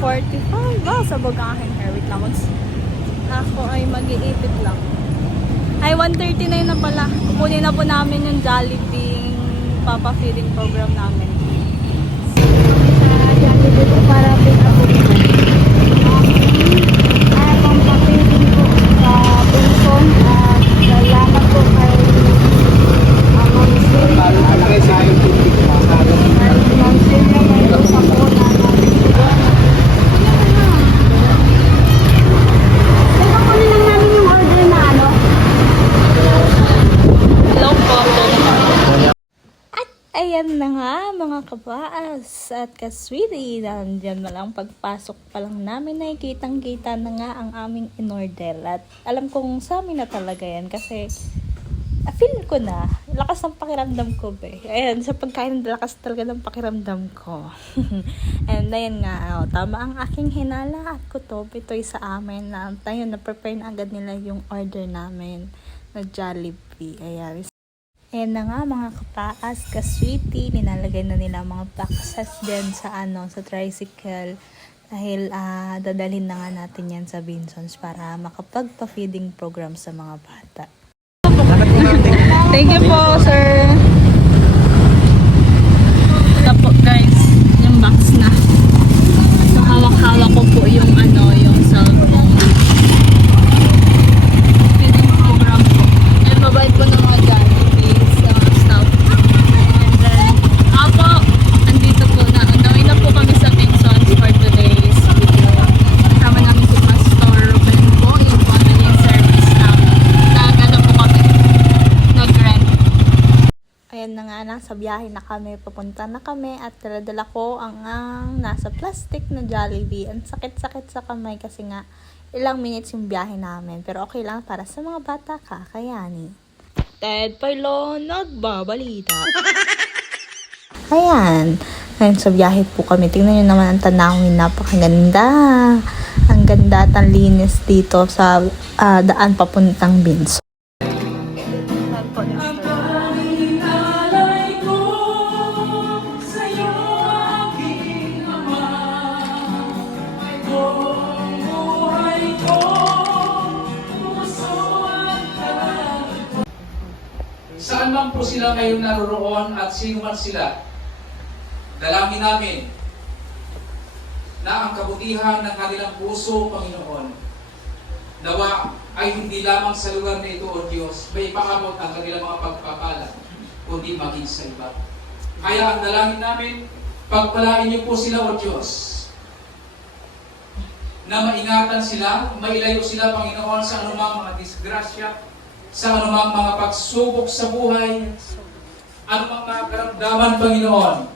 1:45. Sabog ang aking hair. Wait lang. Ako ay mag-iipit lang. Ay, 1:39 na pala. Kukunin na po namin yung Jollibee Papa Feeding program namin. Jollibee po para pinapit ko. Ay, Papa Feeding po sa Benson. At salamat po kay Ma'am Celia. Ma'am Celia, may usap po na namin. Ayan na nga mga kabaas at kasweetie, nandiyan na lang pagpasok pa lang namin nakikitang-kita na nga ang aming in-order at alam kong sa amin na talaga yan kasi feel ko na, lakas ng pakiramdam ko be. Ayan, sa pagkain lakas talaga ng pakiramdam ko. And ayan nga, tama ang aking hinala at kutob, ito'y sa amin na tayo na-prepare na agad nila yung order namin na Jollibee. Ayan. Ayan na nga mga kapaas, kasweetie, nilalagay na nila mga boxes din sa sa tricycle dahil dadalhin na nga natin yan sa Benson's para makapagpa-feeding program sa mga bata. Thank you po, sir. Ito po guys, yung box na. So hawak-hawak ko po yung yung cellphone. Feeding program po. Ay, mabait po ng mga dyan. Nasa biyahe na kami, papunta na kami at dala ko ang nasa plastic na Jollibee. Ang sakit-sakit sa kamay kasi nga ilang minutes yung biyahe namin. Pero okay lang para sa mga bata, kakayanin. Ted Pailo, nagbabalita. Ayan. Ngayon sa biyahe po kami. Tingnan nyo naman ang tanawin. Napakaganda. Ang ganda at ang linis dito sa daan papuntang Benson. Saan man po sila ngayon naroroon at sino man sila, dalangin namin na ang kabutihan ng kanilang puso, Panginoon, nawa ay hindi lamang sa lugar na ito, O Diyos, may paabot ang kanilang mga pagpapala, kundi maging sa iba. Kaya ang dalangin namin, pagpalain niyo po sila, O Diyos, na maingatan sila, mailayo sila, Panginoon, sa anumang mga disgrasya, sa anumang mga pagsubok sa buhay, anumang mga karamdaman, Panginoon,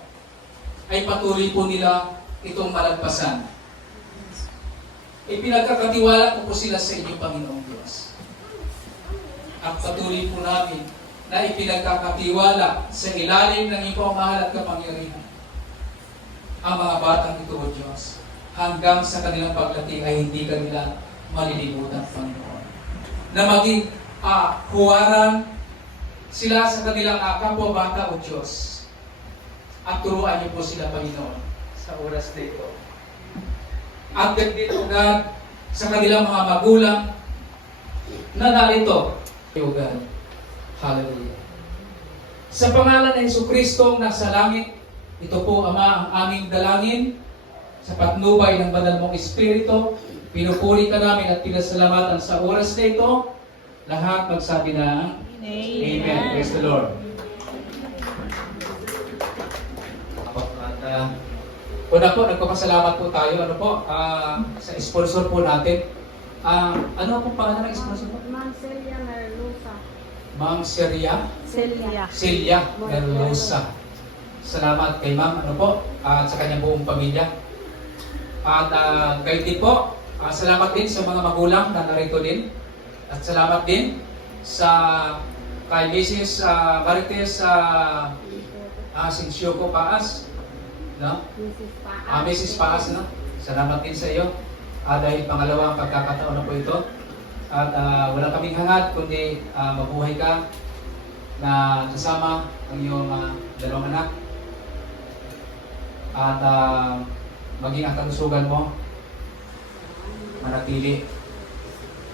ay patuloy po nila itong malagpasan. Ipinagkakatiwala ko po sila sa inyo, Panginoong Diyos. At patuloy po namin na ipinagkakatiwala sa ilalim ng iyong mahal at kapangyarihan ang mga batang ito, O Diyos, hanggang sa kanilang pagdating ay hindi kanila malilimutan, Panginoon. Na maging huwaran sila sa kanilang kapwa bata, O Diyos. At turuan niyo po sila, Panginoon, sa oras na ito. At dito, God, sa kanilang mga magulang na narito, O God. Hallelujah. Sa pangalan ng Jesucristo nasa langit, ito po, Ama, ang aming dalangin sa patnubay ng banal mong Espiritu. Pinupuri ka namin at pinasalamatan sa oras na ito. Lahat magsabi na Amen. Praise the Lord. At una po, nagpapasalamat po tayo sa sponsor po natin. Ano po pangalan ng sponsor po? Ma'am Celia Merlusa. Ma'am Celia Merlusa. Salamat kay Ma'am at sa kanyang buong pamilya. At kayo din po, salamat din sa mga magulang na narito din. At salamat din sa kay Mrs. Marites Sinsyoko Paas, no? Mrs. Paas, no? Salamat din sa iyo dahil pangalawang pagkakataon na po ito. At wala kaming hangad kundi mabuhay ka na kasama ang iyong dalawang anak. At maging ang kalusugan mo manatili.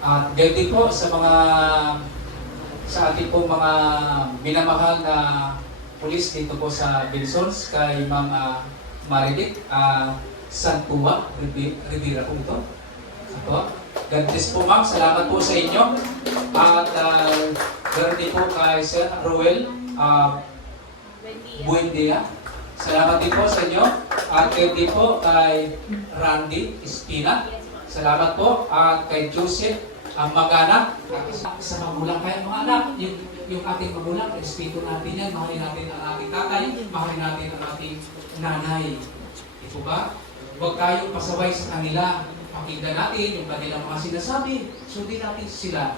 At gayon din po sa ating pong mga minamahal na pulis dito po sa Bensons, kay Ma'am Maridic Santua Rivera po ito. God bless po ma'am, salamat po sa inyo. At ganoon din po kay Sir Roel Buendia. Salamat din po sa inyo. At gayon din po kay Randy Espina. Salamat po. At kay Joseph Magana. Sa magulang kayo mga anak, yung ating magulang, respeto natin yan, mahalin natin ang ating tatay, mahalin natin ang ating nanay. Ito ba? Huwag tayong pasaway sa kanila. Pakinggan natin yung kanilang mga sinasabi. Sundin natin sila.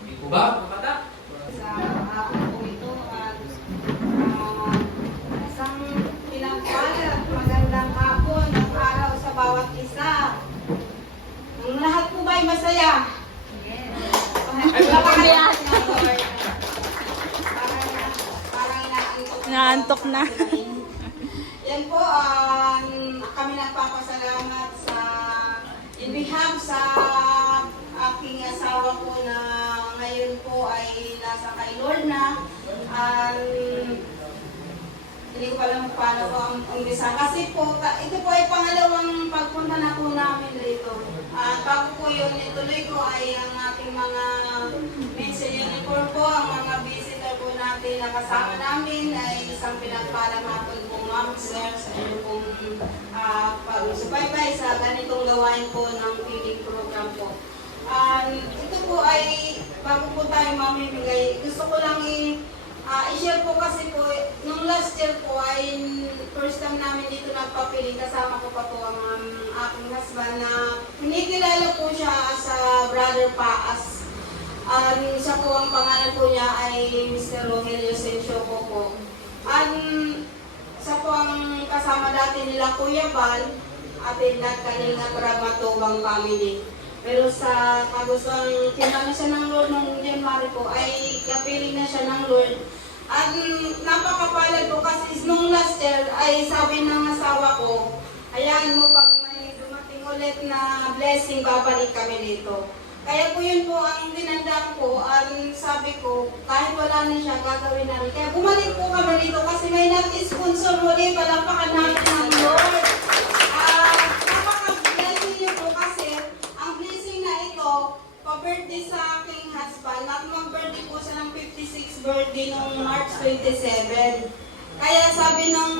Ito ba, mga bata? Sa hapon po ito, isang pinagpalat, magandang hapon, ang araw sa bawat isa. Ang lahat po ba'y masaya? Naantok na. Yan po, kami nagpapasalamat in behalf sa aking asawa po na ngayon po ay nasa kay Lord na. Hindi ko pa alam paano po ang umpisa. Kasi po, ito po ay pangalawang pagpunta na po namin dito. At bago po yun, ituloy ko ay ang ating mga mission uniform po, ang mga visitor po natin na kasama namin ay isang pinagpalang hapon po ma'am, sir, sa inyo pong pag-subaybay sa ganitong gawain po ng feeding program po. Ito po ay, bago po tayo mamimigay, gusto ko lang i-share po kasi po, nung last year po ay first time namin dito nagpapiling, kasama ko pa po ang aking husband na kinikilala po siya sa Brother Paas. Siya po ang pangalan po niya ay Mr. Rogelio Sencio po. Siya po ang kasama dati nila Kuya Bal at Indat Kalinga Bramatobang family. Pero sa kagustuhan, kinama siya ng Lord nung January po, ay kapiling na siya ng Lord. At napakapalad po kasi nung last year ay sabi ng asawa ko, ayan mo pag may dumating ulit na blessing, babalik kami dito. Kaya po yun po ang dinandang ko, sabi ko, kahit wala na siya, gagawin namin. Kaya bumalik po kami dito kasi may nag-sponsor muli, palapakan namin ng Lord. Napaka-blessing niyo po kasi ang blessing na ito, pa-birthday sa aking husband, at mag-birthday po siya ng 56th birthday noong March 27. Kaya sabi ng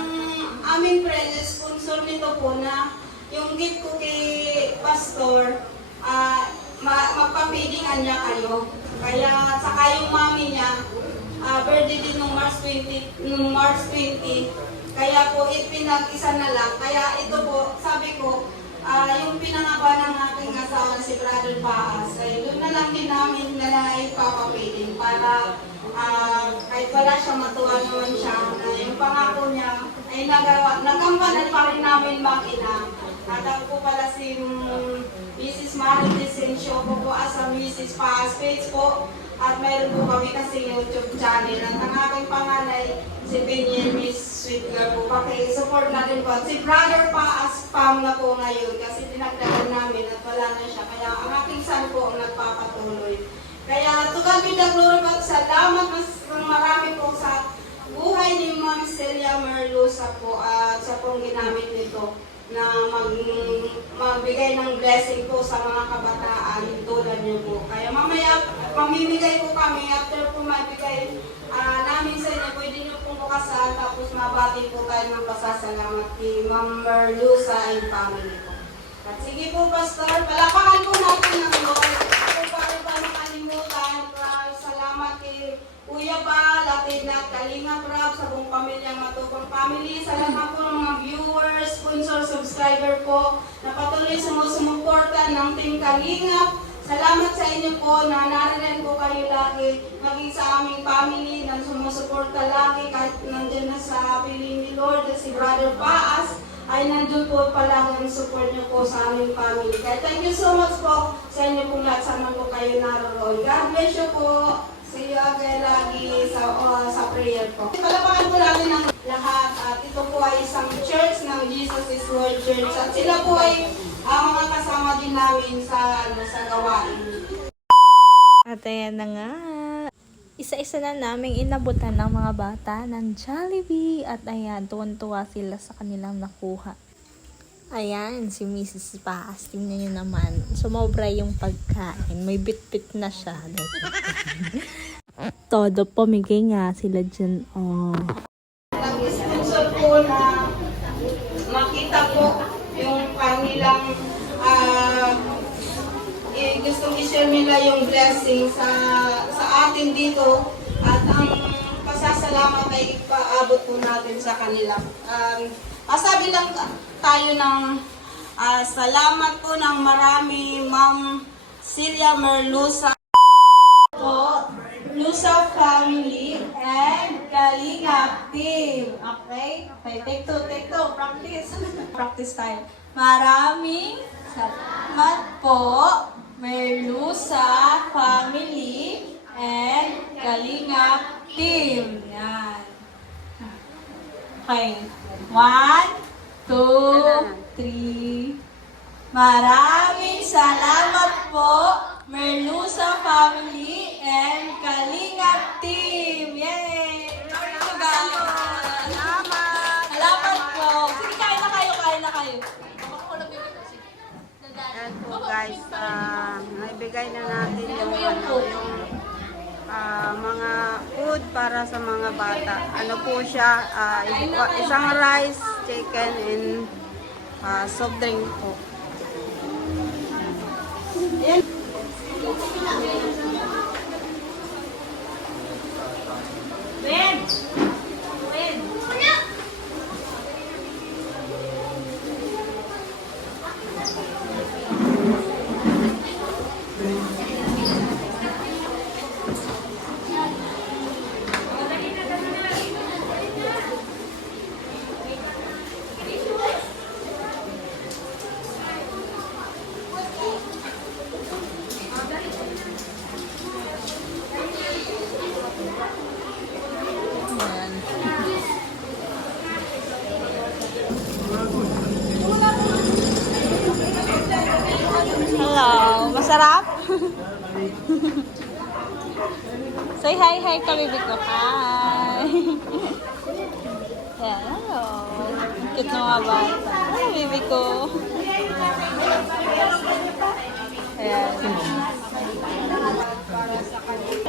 aming friend, sponsor nito po na yung gift ko kay Pastor, magpapidingan niya kayo. Kaya saka yung mami niya, birthday din noong March 20. Kaya po pinag-isa na lang. Kaya ito po, sabi ko, yung pinangaba ng aking asawa na si Brother Paas, ay doon na lang din namin na ipapapilin para kahit wala siya, matuwa naman siya na yung pangako niya ay nagampanan pa rin namin makina. At ako po pala si Mrs. Marites Sencio po as a Mrs. Paas page po. At mayroon po kami kasi YouTube channel. At ang aking panganay, si Benyen Miss Sweet Girl po. Paki-support na rin po. At si Brother Paas spam na po ngayon kasi dinagdagan namin at wala na siya. Kaya ang aking son po ang nagpapatuloy. Kaya to God be the glory po. Salamat ng marami po sa buhay ni Ma'am Celia Merlusa po at sa pong ginamit nito na magbigay ng blessing po sa mga kabataan tulad niyo po. Kaya mamaya, mamimigay po kami after po mabigay namin sa inyo. Pwede niyo pong bukasan tapos mabati po tayo ng pasasalamat kay Ma'am Merlusa and family po. At sige po, Pastor, palapakan po natin ang Lord. Kung paano pa nakalimutan, salamat kay Kuya Bal, Atid na Kalinga Prab, sa buong pamilya Matubang Family, sa lahat po ng mga viewers, sponsor, subscriber po, na patuloy sumusuporta ng Team Kalinga. Salamat sa inyo po na narinig po kayo lagi, maging sa aming family na sumusuporta lagi, kahit nandiyan na sa piling ni Lord, si Brother Paas, ay nandun po pala ang support niyo po sa aming family. Kaya thank you so much po sa inyo po lahat, sana po kayo naroon. God bless you po. See you again lagi sa prayer po. Palapakan po natin ang lahat. At ito po ay isang church ng Jesus is Lord Church. At sila po ay mga kasama din namin sa gawain. At ayan na nga. Isa-isa na naming inabutan ng mga bata ng Jollibee. At ayan, tuwan-tuwa sila sa kanilang nakuha. Ayan, si Mrs. Paas. Tingnan niyo naman. Sumobra yung pagkain. May bit-bit na siya. Todo pamigay nga sila dyan. Oh. Nag-sponsor po na makita po yung kanilang gustong i-share nila yung blessing sa atin dito. At ang pasasalamat ay paabot po natin sa kanila. Masabi lang tayo ng salamat po ng marami, Ma'am Celia Merlusa po, Lusa family, and Kalingap team. Okay? Okay, take two, practice. Practice tayo. Maraming salamat po, Merlusa family, and Kalingap team. Yan. Okay. 1, 2, 3. Maraming salamat po, Merlusa family and Kalingap team. Yay! Thank you guys. Salamat po. Sige, kain na kayo. Ayan po guys, naibigay na natin yung, mga food para sa mga bata. Ano po siya, isang rice, chicken, and soft drink po. Hello. Masarap? Say hi ka, baby ko. Hi. Yeah, hello. Cute na mga bata. Hi, baby ko. Ayan.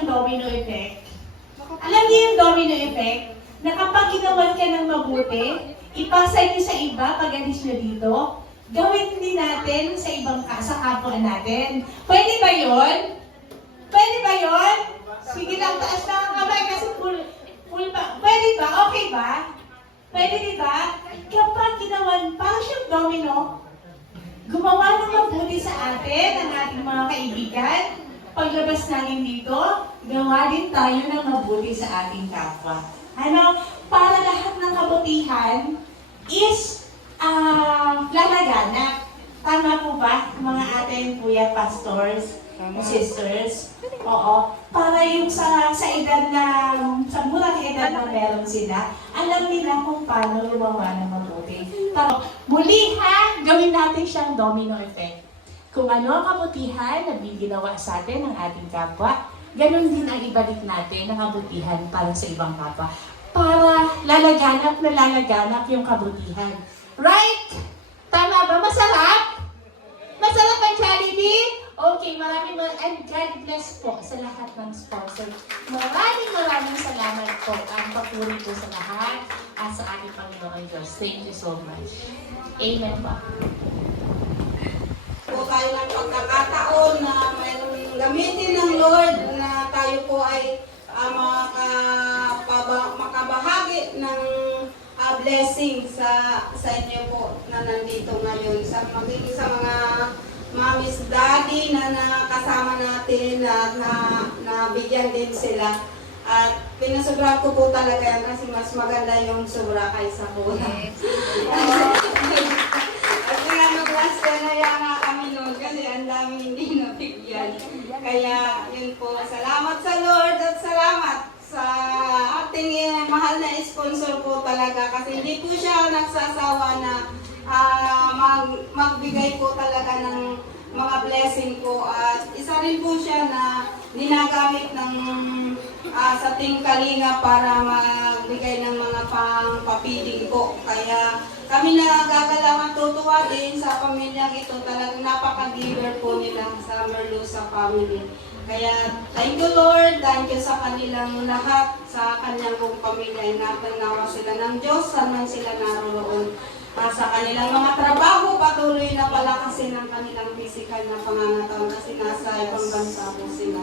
Domino effect. Alam niyo yung domino effect? Na kapag ginawan ka ng mabuti, ipasa niyo sa iba pag alis niyo dito, gawin din natin sa ibang sa kapwa natin. Pwede ba yun? Pwede ba yun? Sige lang, taas na ang kamay kasi full pa. Pwede ba? Okay ba? Pwede di ba? Kapag ginawan, parang siyang domino, gumawa ng mabuti sa atin, ang ating mga kaibigan, paglabas natin dito, gawa din tayo ng mabuti sa ating kapwa. Ano? Para lahat ng kabutihan is lalaganap. Tama po ba, mga ating kuya pastors, sisters? Oo. Para yung sa edad na, sa murang edad na meron sila, alam nila kung paano gumawa ng mabuti. Muli ha, gawin natin siyang domino effect. Kung ano ang kabutihan na ginawa sa atin ng ating kapwa, ganun din ang ibalik natin ang kabutihan para sa ibang kapwa. Para lalaganap yung kabutihan. Right? Tama ba? Masarap? Masarap ang Jollibee? Okay, maraming and God bless po sa lahat ng sponsor. Maraming salamat po. Ang papuri po sa lahat at sa ating Panginoon Diyos. Thank you so much. Amen po. Po tayo ng pagkakataon na mayroong gamitin ng Lord na tayo po ay makabahagi ng blessing sa inyo po na nandito ngayon. Maging sa mga mamis, daddy na nakasama natin at nabigyan din sila. At pinasobrahan ko po talaga yan kasi mas maganda yung sobra kaysa kulang. At nga nag-last na nga kami noon kasi ang dami hindi nabigyan. Kaya yun po, salamat sa Lord at salamat sa ating ating mahal na sponsor po talaga kasi hindi po siya nagsasawa na magbigay po talaga ng mga blessing po at isa rin po siya na ginagamit ng sa Team Kalinga para magbigay ng mga pangpapiling po. Kaya kami nagagalaw at tutuwa din sa pamilyang ito. Talagang napaka-giver po nila sa Merluza family. Kaya thank you Lord, thank you sa kanilang lahat, sa kanyang buong pamilya. Inatanawa sila ng Diyos, saan man sila naroon. Sa kanilang mga trabaho, patuloy na palakasin ang kanilang physical na pangangataon kasi nasa ibang bansa po sila.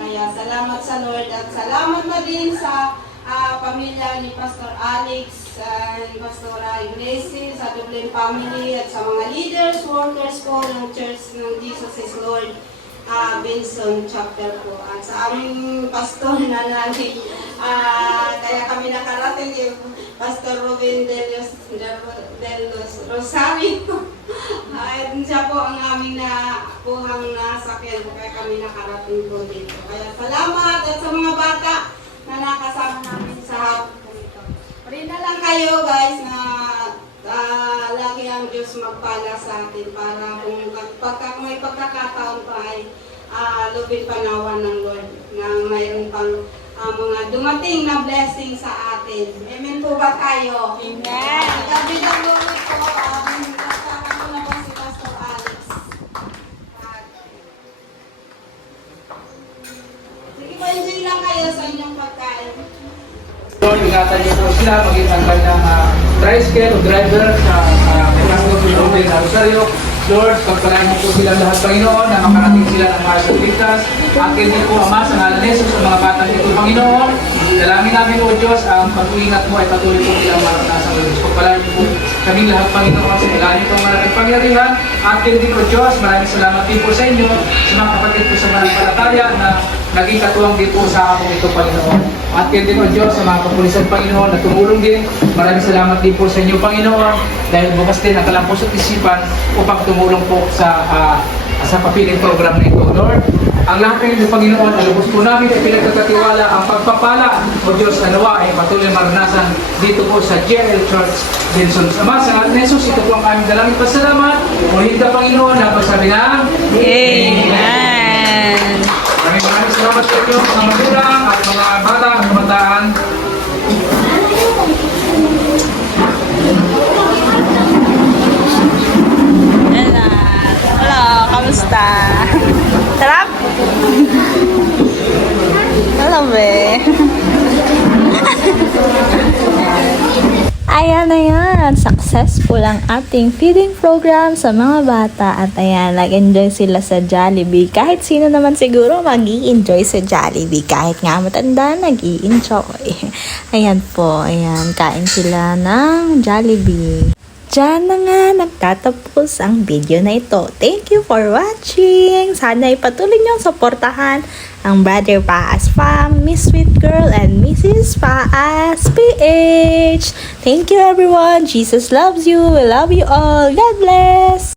Kaya salamat sa Lord at salamat na din sa pamilya ni Pastor Alex and Pastora Iglesias, sa Dublin family at sa mga leaders, workers po ng Church ng Jesus is Lord, Benson chapter po. At sa aming pastor na natin, kaya kami nakarating yung Pastor Ruben Delos Rosario. At siya po ang aming nakuhang nasakyan kaya kami nakarating po dito. Kaya salamat at sa mga bata na nakasama namin sa hapon po ito. Pray na lang kayo guys na lagi ang Diyos magpala sa atin para kung may pagkakataon pa ay lubid panawan ng Lord na mayroon pang mga dumating na blessing sa atin. Amen po ba tayo? Amen. Gabi ng glory po. Kasama ko na po si Pastor Alex. Sige po, enjoy lang kayo sa inyong pagkain. Lord, ingatan niyo po sila, maging ang kanyang tricycle o driver sa Panginoon Ruben Rosario. Lord, pagpalain mo po silang lahat, Panginoon, na makarating sila ng mga ligtas. Akin din po, Ama, sa ngalan ni Jesus, sa mga batang ito, Panginoon. Dalangin namin po, Diyos, ang pag-uingat mo ay patuloy po silang maranasan ng Diyos. Pagpalain mo po kaming lahat, Panginoon, sa ilalim po ang malaking pangyarihan. Akin din po, Diyos, maraming salamat din po sa inyo, sa mga kapatid po sa Mananampalataya na naging katuwang din po sa akong ito, Panginoon. At kayo din o Diyos sa mga kapulisan, Panginoon, na tumulong din. Maraming salamat din po sa inyo, Panginoon, dahil bukas din ang kalampos at isipan upang tumulong po sa papiling program na ito, Lord. Ang lahat ng inyo, Panginoon, alubos po namin ay pinagkakatiwala ang pagpapala o Diyos anawa ay patuloy maranasan dito po sa GL Church Benson. Ama, sa ngalan ni Jesus, ito po ang aming dalangin pasalamat. Mulihin ka, Panginoon, na pagsabi na Amen. Maraming salamat sa inyo, mga magulang at mga bata at kabataan. Hello, kamusta? Sarap? Hello, be. Ayan na yan, successful ang ating feeding program sa mga bata at ayan, nag-enjoy sila sa Jollibee. Kahit sino naman siguro mag-i-enjoy sa Jollibee, kahit nga matanda, nag-i-enjoy. Ayan po, ayan, kain sila ng Jollibee. Diyan na nga nagtatapos ang video na ito. Thank you for watching. Sana ipatuloy niyong suportahan ang Brother Paas Fam, Miss Sweet Girl, and Mrs. Paas PH. Thank you everyone. Jesus loves you. We love you all. God bless.